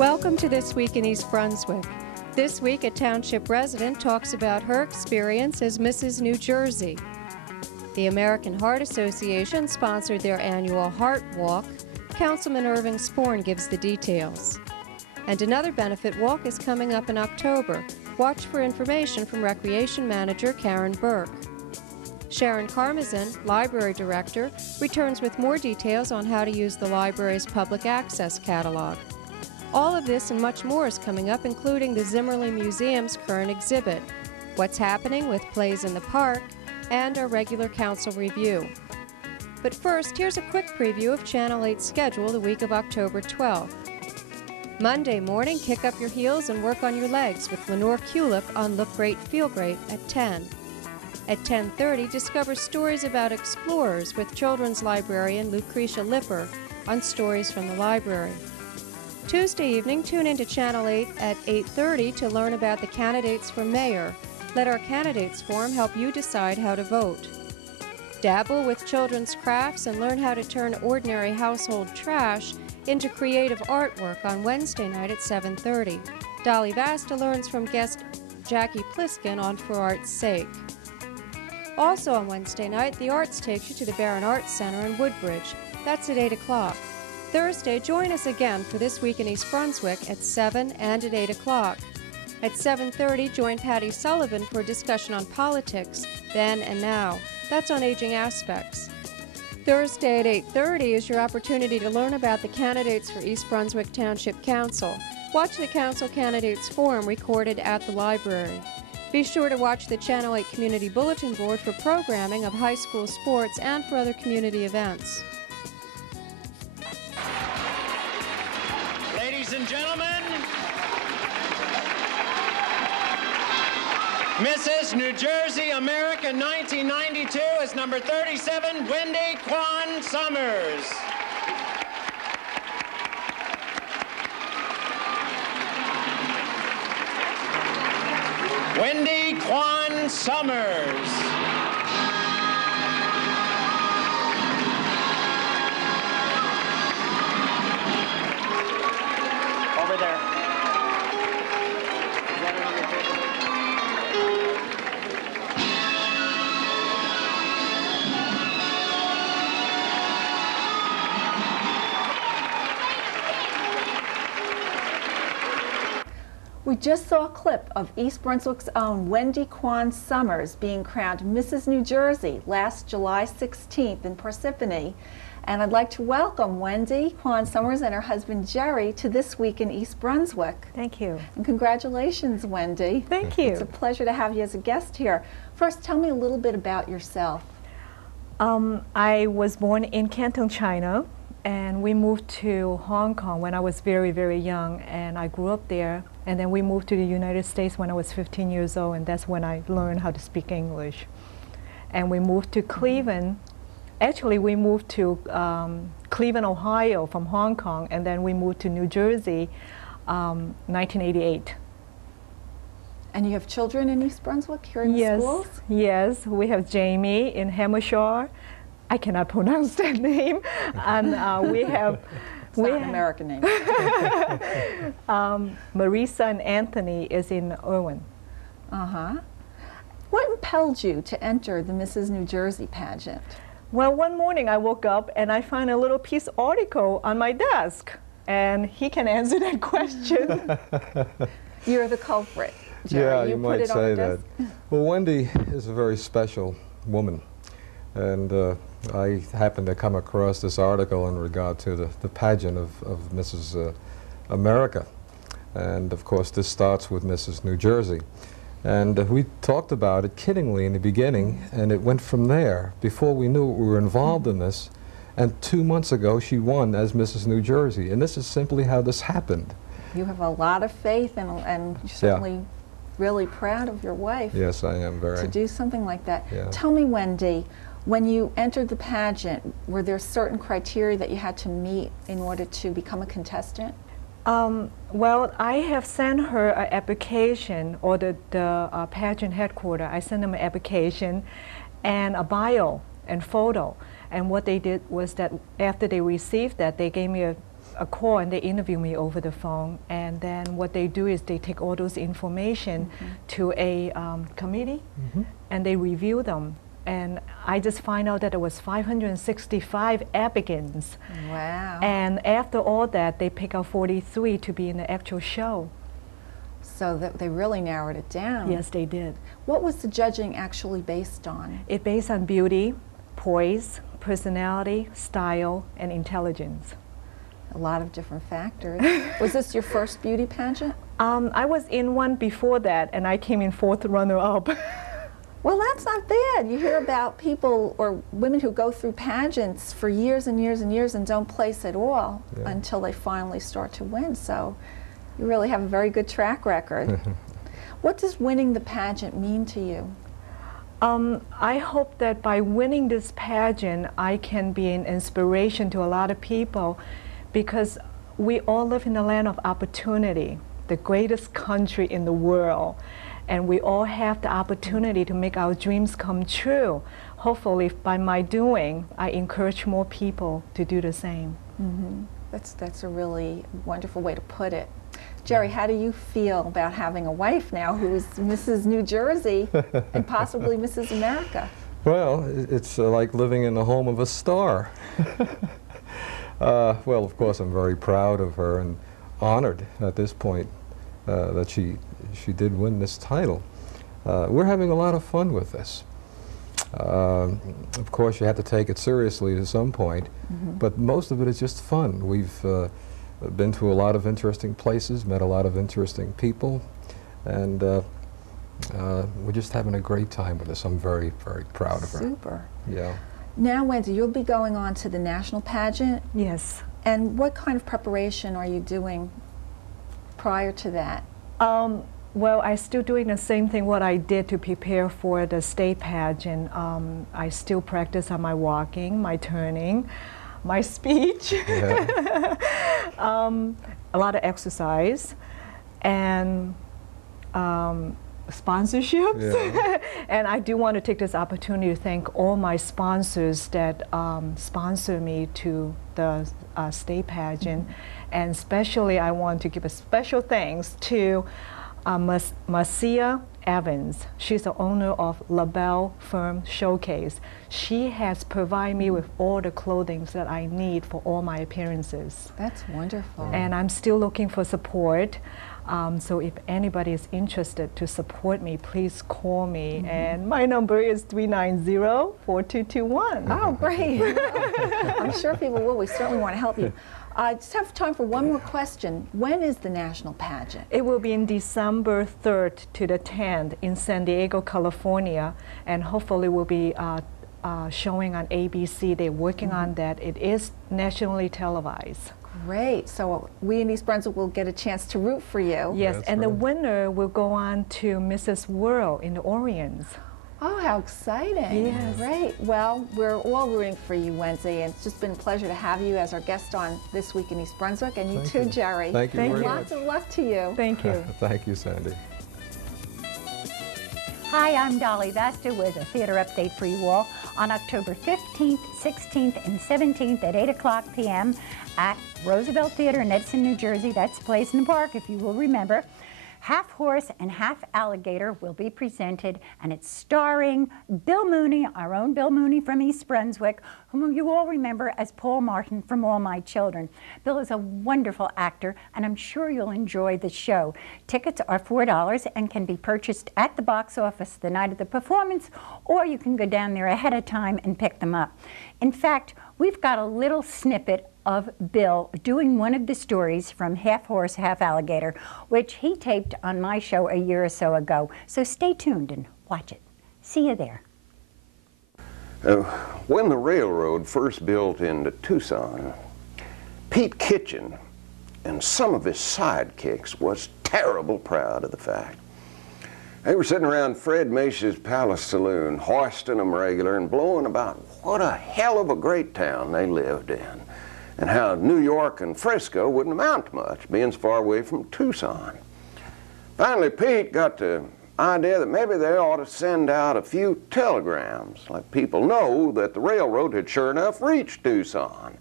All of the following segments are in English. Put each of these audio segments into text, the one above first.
Welcome to This Week in East Brunswick. This week, a township resident talks about her experience as Mrs. New Jersey. The American Heart Association sponsored their annual Heartwalk. Councilman Irving Sporn gives the details. And another benefit walk is coming up in October. Watch for information from Recreation Manager Karen Burke. Sharon Karmazin, Library Director, returns with more details on how to use the library's public access catalog. All of this and much more is coming up, including the Zimmerli Museum's current exhibit, what's happening with Plays in the Park, and our regular council review. But first, here's a quick preview of Channel 8's schedule the week of October 12th. Monday morning, kick up your heels and work on your legs with Lenore Kulick on Look Great, Feel Great at 10. At 10:30, discover stories about explorers with children's librarian Lucretia Lipper on Stories from the Library. Tuesday evening, tune into Channel 8 at 8:30 to learn about the candidates for mayor. Let our candidates forum help you decide how to vote. Dabble with children's crafts and learn how to turn ordinary household trash into creative artwork on Wednesday night at 7:30. Dolly Vasta learns from guest Jackie Pliskin on For Art's Sake. Also on Wednesday night, the Arts takes you to the Barron Arts Center in Woodbridge. That's at 8 o'clock. Thursday, join us again for This Week in East Brunswick at 7 and at 8 o'clock. At 7:30, join Patty Sullivan for a discussion on politics, then and now. That's on Aging Aspects. Thursday at 8:30 is your opportunity to learn about the candidates for East Brunswick Township Council. Watch the Council Candidates Forum recorded at the library. Be sure to watch the Channel 8 Community Bulletin Board for programming of high school sports and for other community events. Ladies and gentlemen, Mrs. New Jersey America 1992 is number 37, Wendy Sommers. Wendy Sommers. Over there. Is that on your paper? We just saw a clip of East Brunswick's own Wendy Sommers being crowned Mrs. New Jersey last July 16th in Parsippany. And I'd like to welcome Wendy Sommers and her husband Jerry to This Week in East Brunswick. Thank you. And congratulations, Wendy. Thank you. It's a pleasure to have you as a guest here. First, tell me a little bit about yourself. I was born in Canton, China, and we moved to Hong Kong when I was very, very young, and I grew up there. And then we moved to the United States when I was 15 years old, and that's when I learned how to speak English. And we moved to Cleveland. Actually, we moved to Cleveland, Ohio from Hong Kong, and then we moved to New Jersey 1988. And you have children in East Brunswick here in the schools? Yes, we have Jamie in Hamershire. I cannot pronounce that name. And we have... It's not an American name. Marisa and Anthony is in Irwin. Uh-huh. What impelled you to enter the Mrs. New Jersey pageant? Well, one morning I woke up and I found a little piece article on my desk, and he can answer that question. You're the culprit, Jerry. Yeah, you might put it say on that. Well, Wendy is a very special woman, and I happened to come across this article in regard to the pageant of Mrs. America. And of course this starts with Mrs. New Jersey. And we talked about it kiddingly in the beginning, and it went from there. Before we knew it, we were involved in this, and 2 months ago she won as Mrs. New Jersey. And this is simply how this happened. You have a lot of faith, and you're certainly really proud of your wife. Yes, I am very. To do something like that. Yeah. Tell me, Wendy, when you entered the pageant, were there certain criteria that you had to meet in order to become a contestant? Well, I have sent her an application, or the pageant headquarters. I sent them an application and a bio and photo. And what they did was that after they received that, they gave me a a call and they interview me over the phone, and then what they do is they take all those information to a committee and they review them. And I just find out that there was 565 applicants. Wow. And after all that, they pick out 43 to be in the actual show. So that they really narrowed it down. Yes, they did. What was the judging actually based on? It based on beauty, poise, personality, style, and intelligence. A lot of different factors. Was this your first beauty pageant? I was in one before that, and I came in 4th runner-up. Well, that's not bad. You hear about people or women who go through pageants for years and years and years and don't place at all until they finally start to win. So you really have a very good track record. What does winning the pageant mean to you? I hope that by winning this pageant, I can be an inspiration to a lot of people, because we all live in the land of opportunity, the greatest country in the world. And we all have the opportunity to make our dreams come true. Hopefully, by my doing, I encourage more people to do the same. That's a really wonderful way to put it. Jerry, how do you feel about having a wife now who's Mrs. New Jersey and possibly Mrs. America? Well, it's like living in the home of a star. Well, of course, I'm very proud of her and honored at this point that she did win this title. We're having a lot of fun with this. Of course, you have to take it seriously at some point, but most of it is just fun. We've been to a lot of interesting places, met a lot of interesting people, and we're just having a great time with this. I'm very, very proud of her. Super. Yeah. Now, Wendy, you'll be going on to the national pageant. Yes. And what kind of preparation are you doing prior to that? Well, I'm still doing the same thing what I did to prepare for the state pageant. I still practice on my walking, my turning, my speech, Yeah. a lot of exercise, and sponsorships. Yeah. And I do want to take this opportunity to thank all my sponsors that sponsor me to the state pageant. And especially I want to give a special thanks to Marcia Evans. She's the owner of LaBelle Firm Showcase. She has provided me with all the clothing that I need for all my appearances. That's wonderful. And I'm still looking for support. So if anybody is interested to support me, please call me. And my number is 390-4221. Oh, great. I'm sure people will. We certainly want to help you. I just have time for one more question. When is the national pageant? It will be in December 3rd to the 10th in San Diego, California, and hopefully will be showing on ABC. They're working on that. It is nationally televised. Great. So we in East Brunswick will get a chance to root for you. Yes, That's and the right. winner will go on to Mrs. World in the Orients. Oh, how exciting. Yes. Great. Well, we're all rooting for you, Wednesday, and it's just been a pleasure to have you as our guest on This Week in East Brunswick, and you Thank too, you. Jerry. Thank you Thank very you. much. Lots of luck to you. Thank you. Thank you, Sandy. Hi, I'm Dolly Vasta with a theater update for you all on October 15th, 16th, and 17th at 8:00 p.m. at Roosevelt Theater in Edison, New Jersey. That's Place in the Park, if you will remember. Half Horse and Half Alligator will be presented, and it's starring Bill Mooney, our own Bill Mooney from East Brunswick, whom you all remember as Paul Martin from All My Children. Bill is a wonderful actor, and I'm sure you'll enjoy the show. Tickets are $4 and can be purchased at the box office the night of the performance, or you can go down there ahead of time and pick them up. In fact, we've got a little snippet of Bill doing one of the stories from Half Horse, Half Alligator, which he taped on my show a year or so ago. So stay tuned and watch it. See you there. When the railroad first built into Tucson, Pete Kitchen and some of his sidekicks was terrible proud of the fact. They were sitting around Fred Mace's Palace Saloon, hoisting them regular and blowing about what a hell of a great town they lived in, and how New York and Frisco wouldn't amount to much, being so far away from Tucson. Finally, Pete got the idea that maybe they ought to send out a few telegrams, let people know that the railroad had sure enough reached Tucson.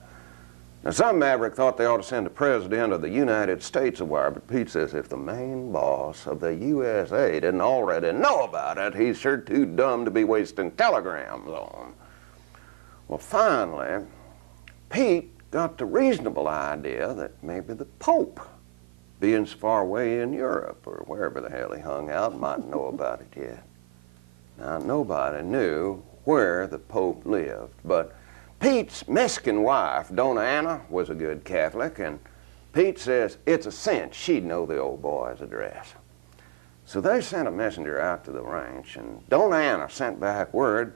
Now, some maverick thought they ought to send the President of the United States a wire, but Pete says if the main boss of the USA didn't already know about it, he's sure too dumb to be wasting telegrams on. Well, finally, Pete got the reasonable idea that maybe the Pope, being so far away in Europe or wherever the hell he hung out, might know about it yet. Now, nobody knew where the Pope lived, but Pete's Mexican wife, Donna Anna, was a good Catholic, and Pete says it's a cinch she'd know the old boy's address. So they sent a messenger out to the ranch, and Donna Anna sent back word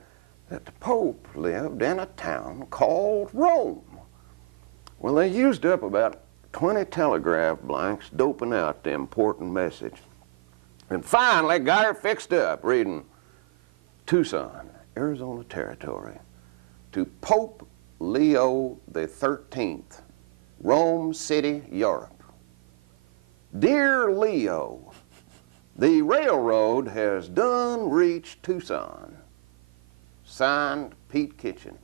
that the Pope lived in a town called Rome. Well, they used up about 20 telegraph blanks doping out the important message, and finally got her fixed up reading Tucson, Arizona Territory, to Pope Leo XIII, Rome City, Europe. Dear Leo, the railroad has done reached Tucson. Signed, Pete Kitchen.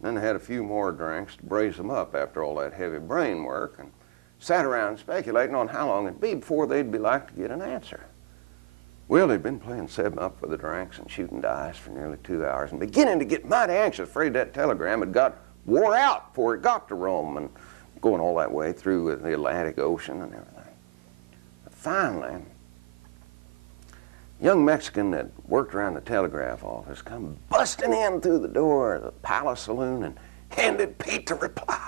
Then they had a few more drinks to brace them up after all that heavy brain work, and sat around speculating on how long it'd be before they'd be like to get an answer. Well, they'd been playing 7-up for the drinks and shooting dice for nearly 2 hours and beginning to get mighty anxious, afraid that telegram had got wore out before it got to Rome and going all that way through the Atlantic Ocean and everything. But finally, a young Mexican that worked around the telegraph office come busting in through the door of the Palace Saloon and handed Pete the reply.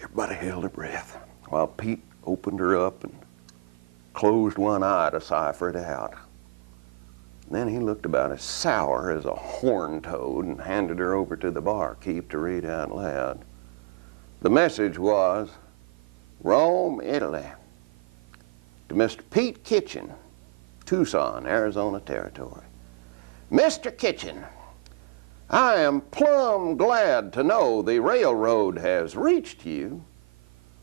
Everybody held their breath while Pete opened her up and closed one eye to cipher it out. Then he looked about as sour as a horn toad and handed her over to the barkeep to read out loud. The message was, Rome, Italy, to Mr. Pete Kitchen, Tucson, Arizona Territory. Mr. Kitchen, I am plumb glad to know the railroad has reached you,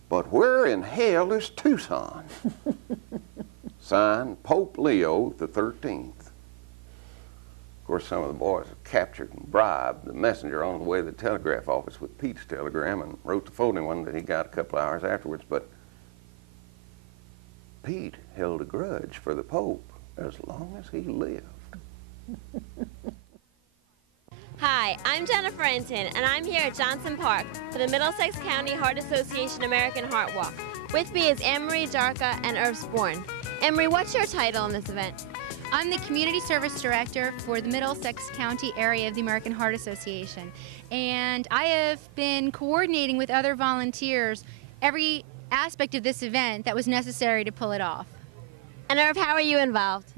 but where in hell is Tucson? Signed, Pope Leo XIII. Of course, some of the boys had captured and bribed the messenger on the way to the telegraph office with Pete's telegram and wrote the phony one that he got a couple of hours afterwards, but Pete held a grudge for the Pope as long as he lived. Hi, I'm Jennifer Enton, and I'm here at Johnson Park for the Middlesex County Heart Association American Heartwalk. With me is Anne-Marie Jarka and Irv Sporn. Anne-Marie, what's your title in this event? I'm the Community Service Director for the Middlesex County area of the American Heart Association. And I have been coordinating with other volunteers every aspect of this event that was necessary to pull it off. And Irv, how are you involved?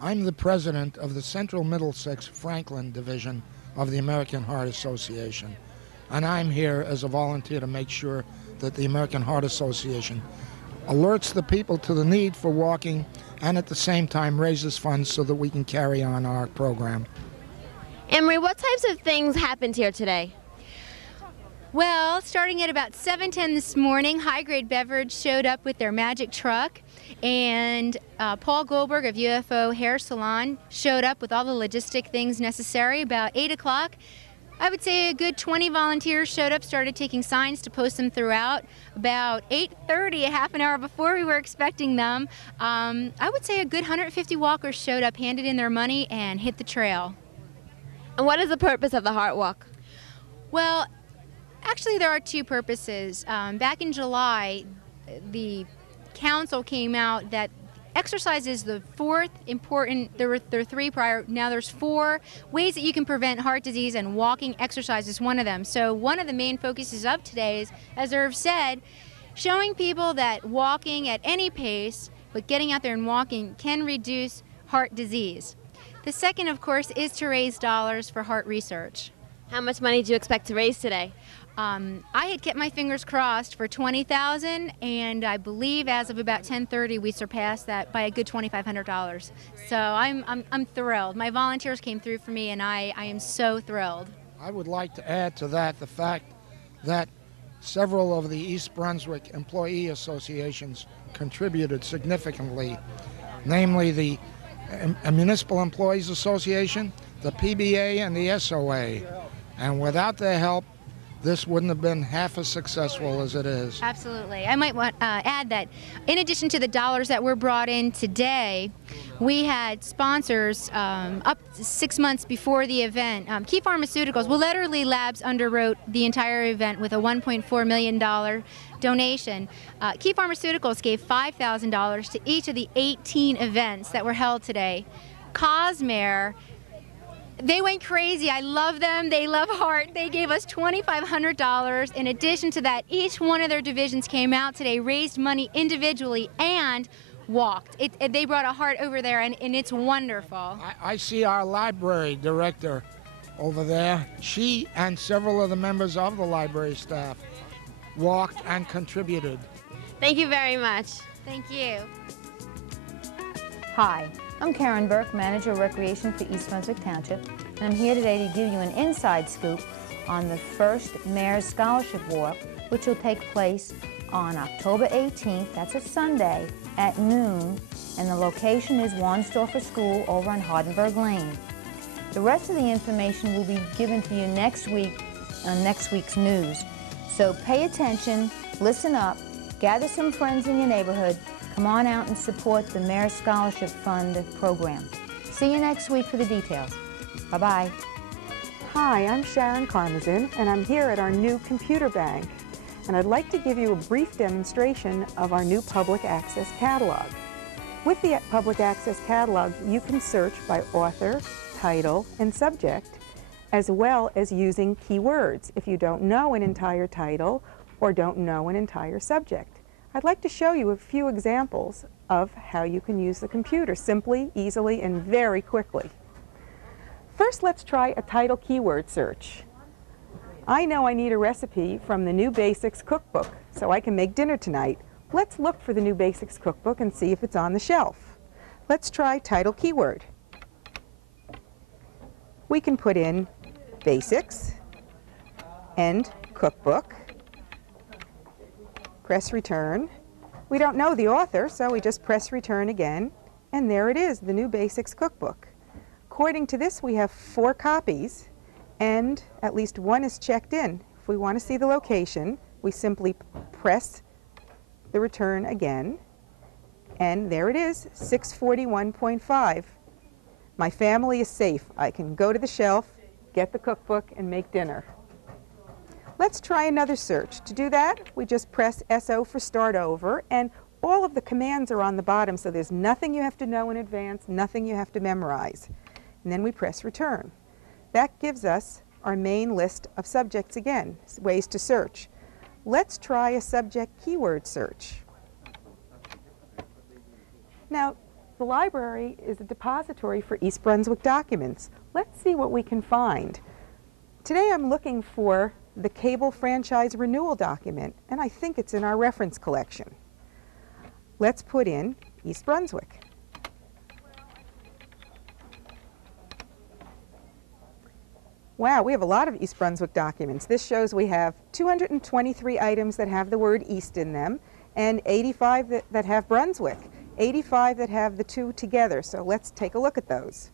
I'm the president of the Central Middlesex Franklin Division of the American Heart Association. And I'm here as a volunteer to make sure that the American Heart Association alerts the people to the need for walking and at the same time raises funds so that we can carry on our program. Anne-Marie, what types of things happened here today? Well, starting at about 7:10 this morning, High Grade Beverage showed up with their magic truck, and Paul Goldberg of UFO Hair Salon showed up with all the logistic things necessary. About 8 o'clock, I would say a good 20 volunteers showed up, started taking signs to post them throughout. About 8:30, a half an hour before we were expecting them, I would say a good 150 walkers showed up, handed in their money, and hit the trail. And what is the purpose of the Heart Walk? Well, actually there are two purposes. Back in July, the council came out that exercise is the fourth important, there were three prior, now there's 4 ways that you can prevent heart disease, and walking exercise is one of them. So one of the main focuses of today is, as Irv said, showing people that walking at any pace, but getting out there and walking can reduce heart disease. The second, of course, is to raise dollars for heart research. How much money do you expect to raise today? I had kept my fingers crossed for $20,000, and I believe as of about 10:30 we surpassed that by a good $2,500. So I'm thrilled. My volunteers came through for me, and I am so thrilled. I would like to add to that the fact that several of the East Brunswick employee associations contributed significantly, namely the Municipal Employees Association, the PBA, and the SOA. And without their help, this wouldn't have been half as successful as it is. Absolutely. I might want add that in addition to the dollars that were brought in today, we had sponsors up 6 months before the event. Key Pharmaceuticals, well, Literally Labs underwrote the entire event with a $1.4 million donation. Key Pharmaceuticals gave $5,000 to each of the 18 events that were held today. Cosmere, they went crazy. I love them. They love Heart. They gave us $2,500. In addition to that, each one of their divisions came out today, raised money individually, and walked. They brought a Heart over there, and it's wonderful. I see our library director over there. She and several of the members of the library staff walked and contributed. Thank you very much. Thank you. Hi, I'm Karen Burke, Manager of Recreation for East Brunswick Township, and I'm here today to give you an inside scoop on the first Mayor's Scholarship Walk, which will take place on October 18th, that's a Sunday, at noon, and the location is Warnsdorfer School over on Hardenberg Lane. The rest of the information will be given to you next week on next week's news. So pay attention, listen up, gather some friends in your neighborhood, come on out and support the Mayor's Scholarship Fund program. See you next week for the details. Bye-bye. Hi, I'm Sharon Karmazin, and I'm here at our new computer bank. And I'd like to give you a brief demonstration of our new public access catalog. With the public access catalog, you can search by author, title, and subject, as well as using keywords if you don't know an entire title or don't know an entire subject. I'd like to show you a few examples of how you can use the computer simply, easily, and very quickly. First, let's try a title keyword search. I know I need a recipe from the New Basics cookbook, so I can make dinner tonight. Let's look for the New Basics cookbook and see if it's on the shelf. Let's try title keyword. We can put in basics and cookbook. Press return. We don't know the author, so we just press return again, and there it is, the New Basics cookbook. According to this, we have 4 copies, and at least one is checked in. If we want to see the location, we simply press the return again, and there it is, 641.5. My family is safe. I can go to the shelf, get the cookbook, and make dinner. Let's try another search. To do that, we just press SO for start over, and all of the commands are on the bottom, so there's nothing you have to know in advance, nothing you have to memorize. And then we press return. That gives us our main list of subjects again, ways to search. Let's try a subject keyword search. Now, the library is a depository for East Brunswick documents. Let's see what we can find. Today I'm looking for the cable franchise renewal document, and I think it's in our reference collection. Let's put in East Brunswick. Wow, we have a lot of East Brunswick documents. This shows we have 223 items that have the word East in them, and 85 that have Brunswick, 85 that have the two together. So let's take a look at those.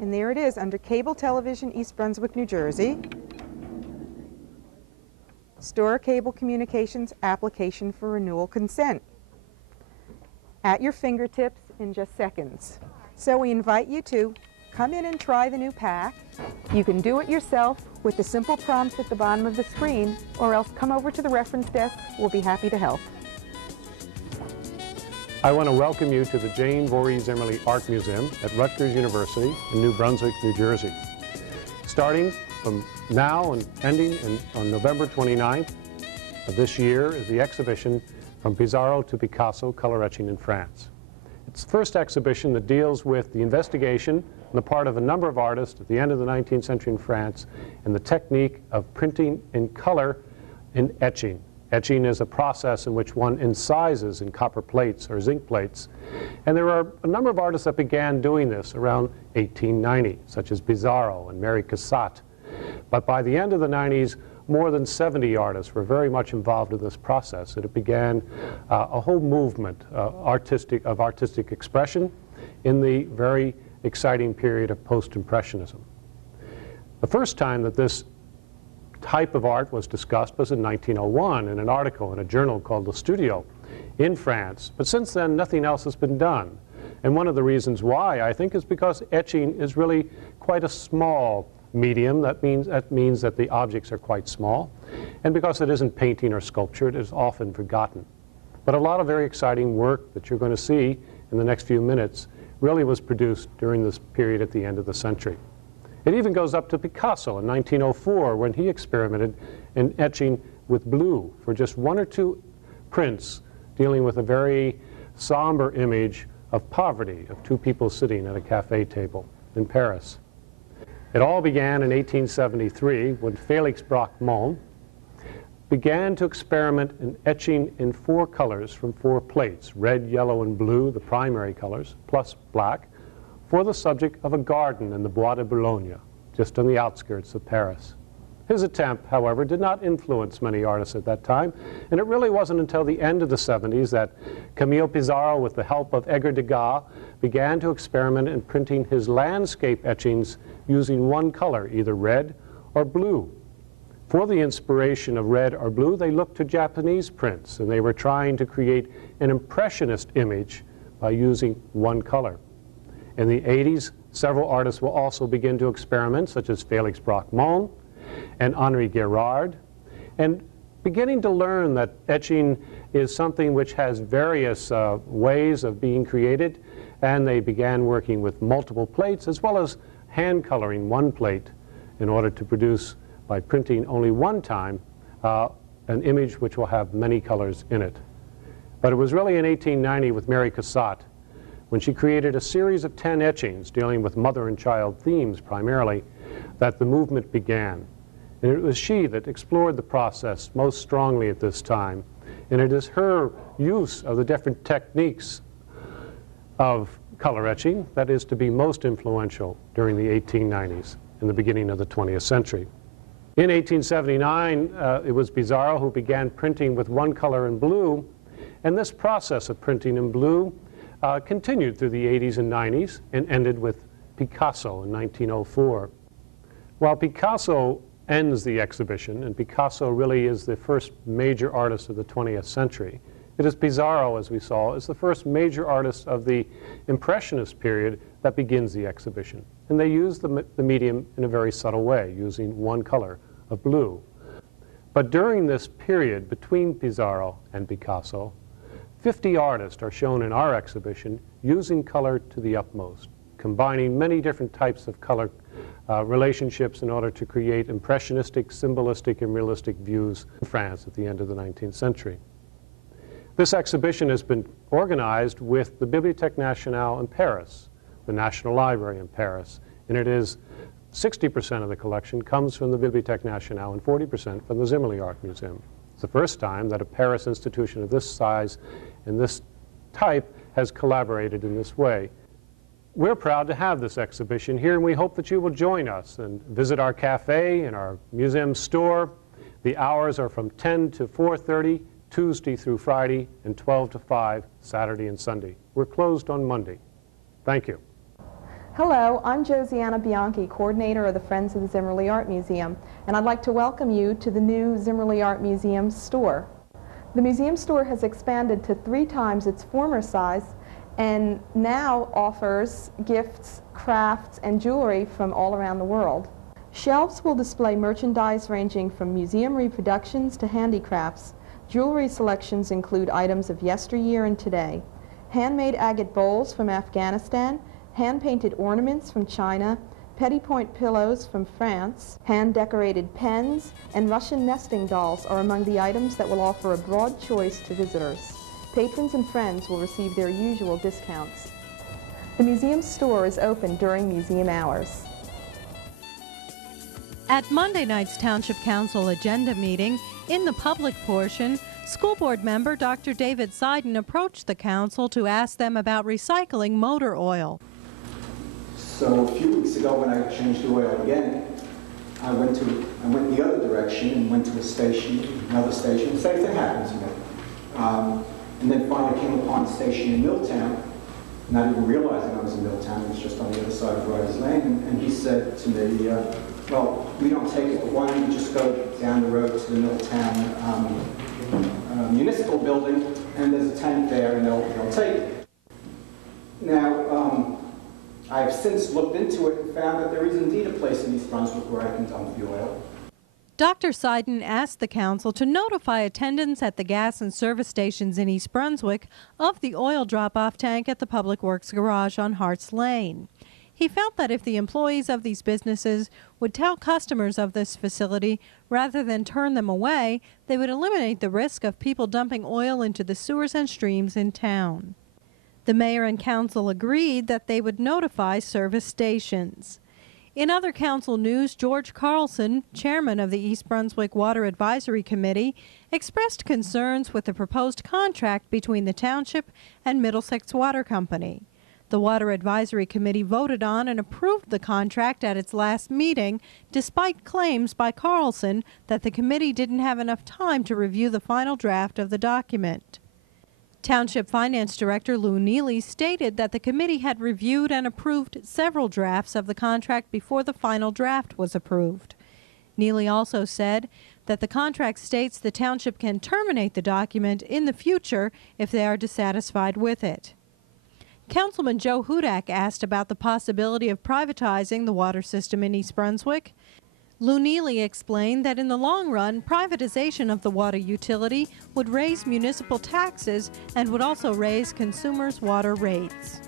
And there it is, under Cable Television, East Brunswick, New Jersey. Store Cable Communications Application for Renewal Consent. At your fingertips in just seconds. So we invite you to come in and try the new pack. You can do it yourself with the simple prompts at the bottom of the screen, or else come over to the reference desk. We'll be happy to help. I want to welcome you to the Jane Voorhees Zimmerli Art Museum at Rutgers University in New Brunswick, New Jersey. Starting from now and ending on November 29th of this year is the exhibition From Pizarro to Picasso, Color Etching in France. It's the first exhibition that deals with the investigation on the part of a number of artists at the end of the 19th century in France and the technique of printing in color in etching. Etching is a process in which one incises in copper plates or zinc plates. And there are a number of artists that began doing this around 1890, such as Pizarro and Mary Cassatt. But by the end of the 90s, more than 70 artists were very much involved in this process, and it began a whole movement of artistic expression in the very exciting period of post-impressionism. The first time that this type of art was discussed was in 1901 in an article in a journal called Le Studio in France. But since then, nothing else has been done. And one of the reasons why, I think, is because etching is really quite a small medium. That means that the objects are quite small. And because it isn't painting or sculpture, it is often forgotten. But a lot of very exciting work that you're going to see in the next few minutes really was produced during this period at the end of the century. It even goes up to Picasso in 1904 when he experimented in etching with blue for just one or two prints dealing with a very somber image of poverty, of two people sitting at a cafe table in Paris. It all began in 1873 when Félix Bracquemond began to experiment in etching in 4 colors from 4 plates, red, yellow, and blue, the primary colors, plus black, for the subject of a garden in the Bois de Boulogne, just on the outskirts of Paris. His attempt, however, did not influence many artists at that time, and it really wasn't until the end of the 70s that Camille Pissarro, with the help of Edgar Degas, began to experiment in printing his landscape etchings using one color, either red or blue. For the inspiration of red or blue, they looked to Japanese prints, and they were trying to create an impressionist image by using one color. In the 80s, several artists will also begin to experiment, such as Félix Bracquemond and Henri Guérard, and beginning to learn that etching is something which has various ways of being created, and they began working with multiple plates as well as hand coloring one plate in order to produce, by printing only one time, an image which will have many colors in it. But it was really in 1890 with Mary Cassatt, when she created a series of 10 etchings dealing with mother and child themes primarily, that the movement began. And it was she that explored the process most strongly at this time. And it is her use of the different techniques of color etching that is to be most influential during the 1890s and the beginning of the 20th century. In 1879, it was Pissarro who began printing with one color in blue, and this process of printing in blue continued through the 80s and 90s and ended with Picasso in 1904. While Picasso ends the exhibition, and Picasso really is the first major artist of the 20th century, it is Pissarro, as we saw, is the first major artist of the Impressionist period that begins the exhibition. And they use the medium in a very subtle way, using one color of blue. But during this period between Pissarro and Picasso, 50 artists are shown in our exhibition using color to the utmost, combining many different types of color relationships in order to create impressionistic, symbolistic, and realistic views in France at the end of the 19th century. This exhibition has been organized with the Bibliothèque Nationale in Paris, the National Library in Paris, and it is 60% of the collection comes from the Bibliothèque Nationale and 40% from the Zimmerli Art Museum. It's the first time that a Paris institution of this size and this type has collaborated in this way. We're proud to have this exhibition here, and we hope that you will join us and visit our cafe and our museum store. The hours are from 10 to 4:30, Tuesday through Friday, and 12 to 5, Saturday and Sunday. We're closed on Monday. Thank you. Hello, I'm Josiana Bianchi, coordinator of the Friends of the Zimmerli Art Museum, and I'd like to welcome you to the new Zimmerli Art Museum store. The museum store has expanded to 3 times its former size and now offers gifts, crafts, and jewelry from all around the world. Shelves will display merchandise ranging from museum reproductions to handicrafts. Jewelry selections include items of yesteryear and today, handmade agate bowls from Afghanistan, hand-painted ornaments from China, petit-point pillows from France, hand-decorated pens, and Russian nesting dolls are among the items that will offer a broad choice to visitors. Patrons and friends will receive their usual discounts. The museum store is open during museum hours. At Monday night's Township Council agenda meeting, in the public portion, school board member Dr. David Seiden approached the council to ask them about recycling motor oil. So a few weeks ago when I changed the oil again, I went the other direction and went to a station, another station. The same thing happened to me. And then finally came upon a station in Milltown, not even realizing I was in Milltown. It was just on the other side of Riders Lane. And he said to me, well, we don't take it, but why don't you just go down the road to the Middletown municipal building, and there's a tank there, and they'll take it. Now, I've since looked into it and found that there is indeed a place in East Brunswick where I can dump the oil. Dr. Seiden asked the council to notify attendants at the gas and service stations in East Brunswick of the oil drop-off tank at the Public Works Garage on Harts Lane. He felt that if the employees of these businesses would tell customers of this facility rather than turn them away, they would eliminate the risk of people dumping oil into the sewers and streams in town. The mayor and council agreed that they would notify service stations. In other council news, George Carlson, chairman of the East Brunswick Water Advisory Committee, expressed concerns with the proposed contract between the township and Middlesex Water Company. The Water Advisory Committee voted on and approved the contract at its last meeting, despite claims by Carlson that the committee didn't have enough time to review the final draft of the document. Township Finance Director Lou Neely stated that the committee had reviewed and approved several drafts of the contract before the final draft was approved. Neely also said that the contract states the township can terminate the document in the future if they are dissatisfied with it. Councilman Joe Hudak asked about the possibility of privatizing the water system in East Brunswick. Lou Neely explained that in the long run, privatization of the water utility would raise municipal taxes and would also raise consumers' water rates.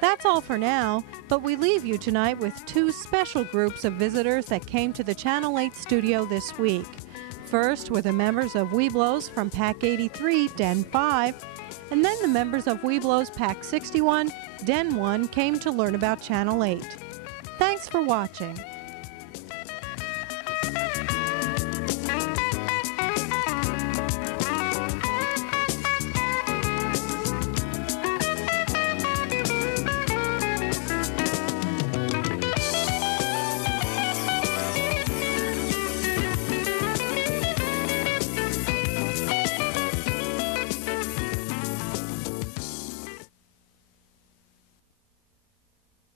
That's all for now, but we leave you tonight with two special groups of visitors that came to the Channel 8 studio this week. First were the members of Webelos from PAC 83, Den 5, and then the members of Webelos PAC 61, Den 1 came to learn about Channel 8. Thanks for watching.